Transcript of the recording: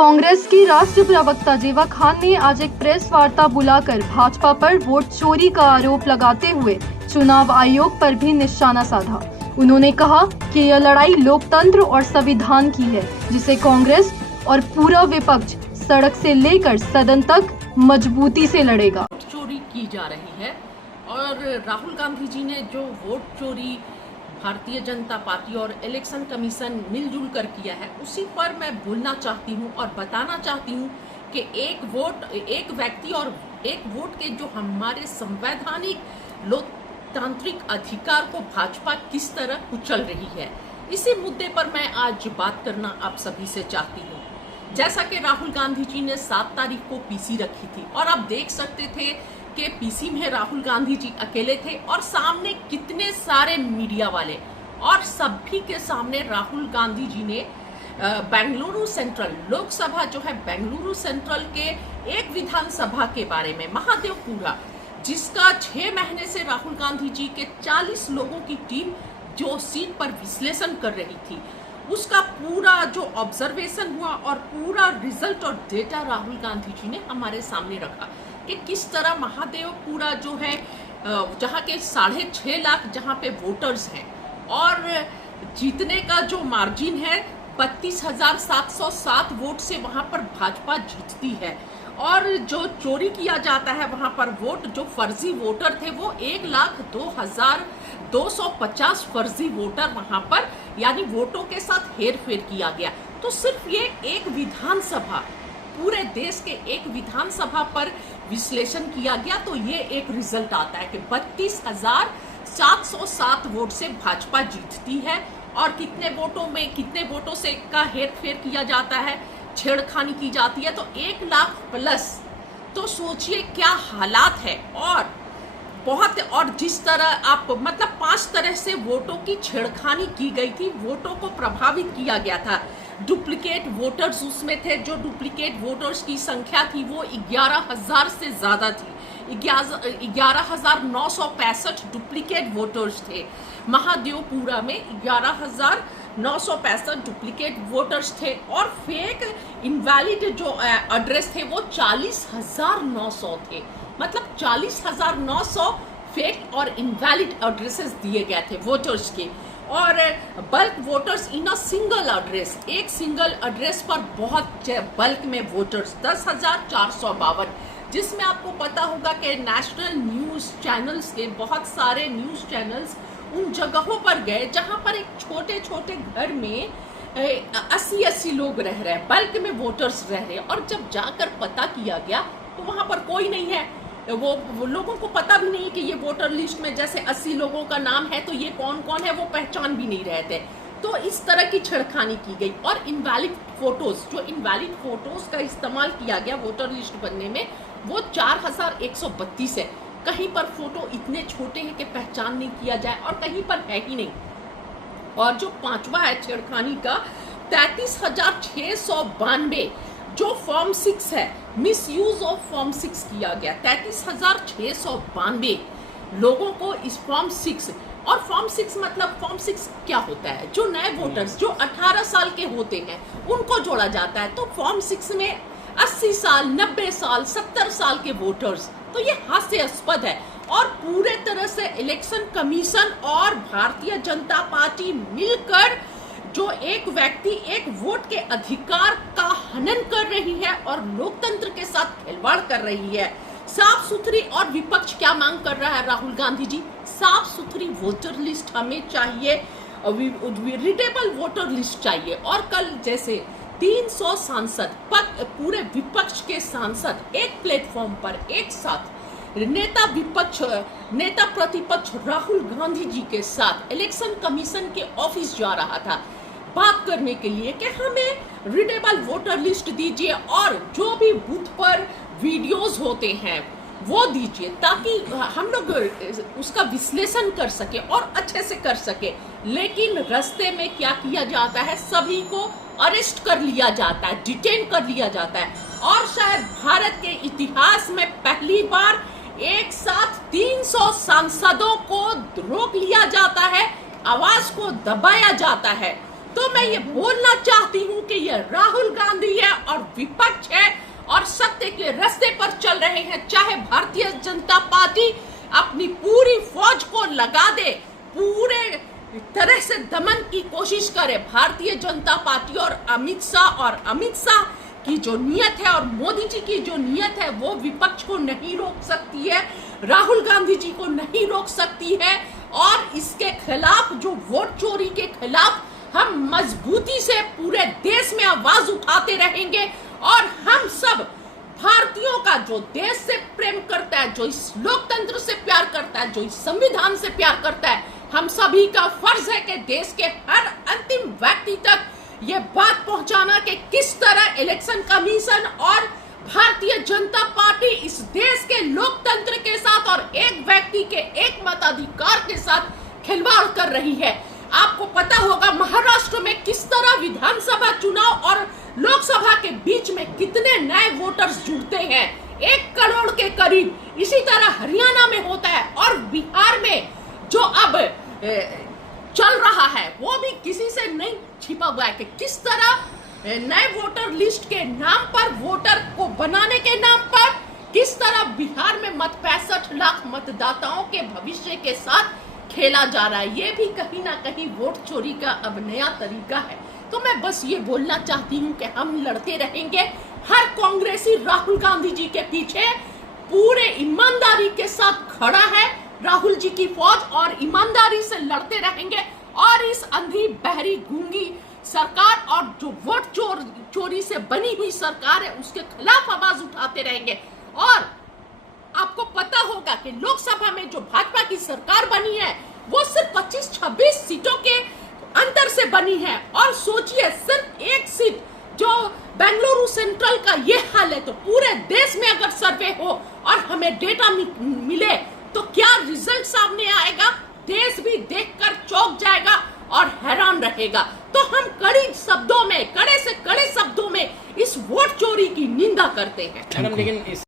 कांग्रेस की राष्ट्रीय प्रवक्ता जेवा खान ने आज एक प्रेस वार्ता बुलाकर भाजपा पर वोट चोरी का आरोप लगाते हुए चुनाव आयोग पर भी निशाना साधा। उन्होंने कहा कि यह लड़ाई लोकतंत्र और संविधान की है, जिसे कांग्रेस और पूरा विपक्ष सड़क से लेकर सदन तक मजबूती से लड़ेगा। चोरी की जा रही है और राहुल गांधी जी ने जो वोट चोरी भारतीय जनता पार्टी और इलेक्शन कमीशन मिलजुल कर किया है, उसी पर मैं बोलना चाहती हूँ और बताना चाहती हूँ कि एक वोट, एक व्यक्ति और एक वोट के जो हमारे संवैधानिक लोकतांत्रिक अधिकार को भाजपा किस तरह कुचल रही है, इसी मुद्दे पर मैं आज बात करना आप सभी से चाहती हूँ। जैसा कि राहुल गांधी जी ने 7 तारीख को पीसी रखी थी और आप देख सकते थे कि पीसी में राहुल गांधी जी अकेले थे और सामने कितने सारे मीडिया वाले, और सभी के सामने राहुल गांधी जी ने बेंगलुरु सेंट्रल लोकसभा जो है बेंगलुरु सेंट्रल के एक विधानसभा के बारे में महादेवपुरा, जिसका 6 महीने से राहुल गांधी जी के 40 लोगों की टीम जो सीट पर विश्लेषण कर रही थी, उसका पूरा जो ऑब्जर्वेशन हुआ और पूरा रिजल्ट और डेटा राहुल गांधी जी ने हमारे सामने रखा कि किस तरह महादेवपुरा जो है जहाँ के 6.5 लाख जहाँ पे वोटर्स हैं और जीतने का जो मार्जिन है 32,707 वोट से वहाँ पर भाजपा जीतती है, और जो चोरी किया जाता है वहाँ पर वोट, जो फर्जी वोटर थे वो 1,02,250 फर्जी वोटर वहाँ पर, यानी वोटों के साथ हेर फेर किया गया। तो सिर्फ ये एक विधानसभा, पूरे देश के एक विधानसभा पर विश्लेषण किया गया तो ये एक रिजल्ट आता है कि 32,707 वोट से भाजपा जीतती है। और कितने वोटों से का हेर फेर किया जाता है, छेड़खानी की जाती है, तो 1 लाख प्लस। तो सोचिए क्या हालात है। और जिस तरह आप मतलब 5 तरह से वोटों की छेड़खानी की गई थी, वोटों को प्रभावित किया गया था। डुप्लीकेट वोटर्स उसमें थे, जो डुप्लीकेट वोटर्स की संख्या थी वो 11,000 से ज़्यादा थी। 11,965 डुप्लीकेट वोटर्स थे। महादेवपुरा में 11,965 डुप्लीकेट वोटर्स थे और फेक इनवैलिड जो एड्रेस थे वो 40,900 थे। मतलब 40,900 फेक और इनवैलिड एड्रेसेस दिए गए थे वोटर्स के। और bulk voters in a single address, एक सिंगल एड्रेस पर बहुत बल्क में वोटर्स 10,452, जिसमें आपको पता होगा कि नेशनल न्यूज़ चैनल्स के बहुत सारे न्यूज़ चैनल्स उन जगहों पर गए जहां पर एक छोटे छोटे घर में 80 लोग रह रहे हैं, बल्क में वोटर्स रह रहे हैं। और जब जाकर पता किया गया तो वहां पर कोई नहीं है, वो लोगों को पता भी नहीं कि ये वोटर लिस्ट में जैसे 80 लोगों का नाम है तो ये कौन कौन है वो पहचान भी नहीं रहे थे। तो इस तरह की छेड़खानी की गई। और इनवैलिड फोटोज, जो इनवैलिड फोटोज का इस्तेमाल किया गया वोटर लिस्ट बनने में, वो 4,132 है। कहीं पर फोटो इतने छोटे हैं कि पहचान नहीं किया जाए और कहीं पर है ही नहीं। और जो 5वां है छेड़खानी का, 33,692 जो फॉर्म 6 है, मिस यूज ऑफ फॉर्म 6 किया गया। 33,692 लोगों को इस फॉर्म 6, और फॉर्म 6 मतलब फॉर्म 6 क्या होता है, जो नए वोटर्स जो 18 साल के होते हैं उनको जोड़ा जाता है। तो फॉर्म 6 में 80 साल, 90 साल, 70 साल के वोटर्स, तो ये हास्यास्पद है। और पूरे तरह से इलेक्शन कमीशन और भारतीय जनता पार्टी मिलकर जो एक व्यक्ति एक वोट के अधिकार का हनन कर रही है और लोकतंत्र के साथ खिलवाड़ कर रही है। साफ सुथरी, और विपक्ष क्या मांग कर रहा है राहुल गांधी जी, साफ सुथरी वोटर लिस्ट हमें चाहिए, रीडेबल वोटर लिस्ट चाहिए। और कल जैसे 300 सांसद, पूरे विपक्ष के सांसद एक प्लेटफॉर्म पर एक साथ नेता प्रतिपक्ष राहुल गांधी जी के साथ इलेक्शन कमीशन के ऑफिस जा रहा था बात करने के लिए कि हमें रीडेबल वोटर लिस्ट दीजिए और जो भी बूथ पर वीडियोस होते हैं वो दीजिए, ताकि हम लोग उसका विश्लेषण कर सके और अच्छे से कर सके। लेकिन रास्ते में क्या किया जाता है, सभी को अरेस्ट कर लिया जाता है, डिटेन कर लिया जाता है। और शायद भारत के इतिहास में पहली बार एक साथ 300 सांसदों को रोक लिया जाता है, आवाज को दबाया जाता है। तो मैं ये बोलना चाहती हूँ कि ये राहुल गांधी है और विपक्ष है और सत्य के रास्ते पर चल रहे हैं। चाहे भारतीय जनता पार्टी अपनी पूरी फौज को लगा दे, पूरे तरह से दमन की कोशिश करे, भारतीय जनता पार्टी और अमित शाह की जो नियत है और मोदी जी की जो नियत है वो विपक्ष को नहीं रोक सकती है, राहुल गांधी जी को नहीं रोक सकती है। और इसके खिलाफ, जो वोट चोरी के खिलाफ, हम मजबूती से पूरे देश में आवाज उठाते रहेंगे। और हम सब भारतीयों का, जो देश से प्रेम करता है, जो इस लोकतंत्र से प्यार करता है, जो इस संविधान से प्यार करता है, हम सभी का फर्ज है कि देश के हर अंतिम व्यक्ति तक ये बात पहुंचाना कि किस तरह इलेक्शन कमीशन और भारतीय जनता पार्टी इस देश के लोकतंत्र के साथ और एक व्यक्ति के एक मताधिकार के साथ खिलवाड़ कर रही है। आपको पता होगा महाराष्ट्र में किस तरह विधानसभा चुनाव और लोकसभा के बीच में कितने नए वोटर्स जुड़ते हैं, 1 करोड़ के करीब। इसी तरह हरियाणा में होता है और बिहार में जो अब चल रहा है वो भी किसी से नहीं छिपा हुआ है कि किस तरह नए वोटर लिस्ट के नाम पर, वोटर को बनाने के नाम पर, किस तरह बिहार में 65 लाख मतदाताओं के भविष्य के साथ खेला जा रहा है। ये भी कहीं ना कहीं वोट चोरी का अब नया तरीका है। तो मैं बस ये बोलना चाहती हूँ कि हम लड़ते रहेंगे। हर कांग्रेसी राहुल गांधी जी के पीछे पूरे ईमानदारी के साथ खड़ा है, राहुल जी की फौज, और ईमानदारी से लड़ते रहेंगे। और इस अंधी, बहरी, गूंगी सरकार और जो वोट चोरी से बनी हुई सरकार है उसके खिलाफ आवाज उठाते रहेंगे। और आपको पता होगा कि लोकसभा में जो भाजपा की सरकार बनी है वो सिर्फ 25-26 सीटों के अंतर से बनी है। और सोचिए, सिर्फ 1 सीट जो बेंगलुरु सेंट्रल का ये हाल है, तो पूरे देश में अगर सर्वे हो और हमें डेटा मिले तो क्या रिजल्ट सामने आएगा, देश भी देखकर चौंक जाएगा और हैरान रहेगा। तो हम कड़े से कड़े शब्दों में इस वोट चोरी की निंदा करते हैं। लेकिन